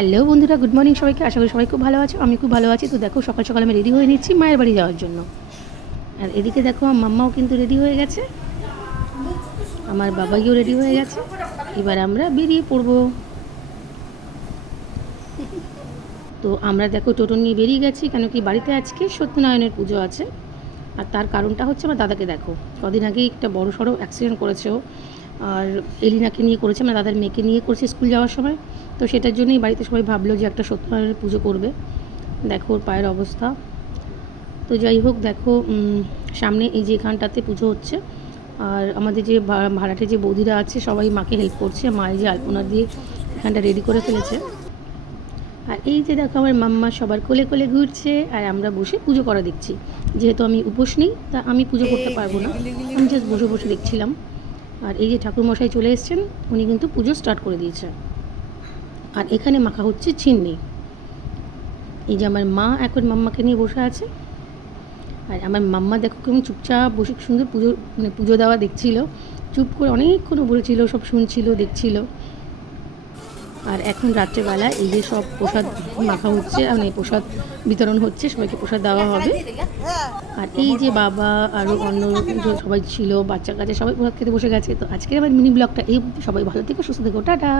Hello বন্ধুরা good morning সবাইকে। আশা করি সবাই খুব ভালো আছো, আমি খুব ভালো আছি। তো দেখো, সকাল সকাল আমি রেডি হয়ে নিচ্ছি মায়ের বাড়ি যাওয়ার জন্য। আর এদিকে দেখো, আমার মাম্মাও কিন্তু রেডি হয়ে গেছে। আমার বাবাইও রেডি হয়ে গেছে। এবার আমরা বেরিয়ে পড়ব। তো আমরা দেখো, টোটো নিয়ে বেরিয়ে গেছি, কেন কি বাড়িতে আজকে সত্যনারায়ণের পুজো আছে। আর তার কারণটা হচ্ছে, আমার দাদাকে দেখো। কদিন আগেই একটা বড় সড়ো অ্যাক্সিডেন্ট করেছে আর এলিনাকে নিয়ে করেছে মানে দাদার মেয়েকে নিয়ে করেছে স্কুল যাওয়ার সময়। তো সেটার জন্যই বাড়িতে সবাই ভাবলো যে একটা সত্যনারায়ণের পুজো করবে। দেখো ওর পায়ের অবস্থা। তো যাই হোক, দেখো সামনে এই যে এখানটাতে পুজো হচ্ছে। আর আমাদের যে ভাড়াটে যে বৌদিরা আছে, সবাই মাকে হেল্প করছে। মায়ের যে আলপনা দিয়ে এখানটা রেডি করে ফেলেছে। আর এই যে দেখো আমার মাম্মা সবার কোলে কোলে ঘুরছে, আর আমরা বসে পুজো করা দেখছি। যেহেতু আমি উপোস নেই, তা আমি পুজো করতে পারব না। আমি জাস্ট বসে বসে দেখছিলাম। আর এই যে ঠাকুরমশাই চলে এসছেন, উনি কিন্তু পুজো স্টার্ট করে দিয়েছে। আর এখানে মাখা হচ্ছে ছিন্নি। এই যে আমার মা এখন মাম্মাকে নিয়ে বসে আছে। আর আমার মাম্মা দেখো কেমন চুপচাপ বসে সুন্দর পুজো মানে পুজো দেওয়া দেখছিল। চুপ করে অনেকক্ষণ বলেছিল, সব শুনছিল, দেখছিল। আর এখন রাত্রেবেলা এই যে সব প্রসাদ মাখা হচ্ছে মানে প্রসাদ বিতরণ হচ্ছে, সবাইকে প্রসাদ দেওয়া হবে। আর এই যে বাবা আরও অন্য সবাই ছিল, বাচ্চা কাছে সবাই প্রসাদ খেতে বসে গেছে। তো আজকের আবার মিনি ব্লগটা এই সবাই ভালো থেকো, সুস্থ থেকো, টাটা।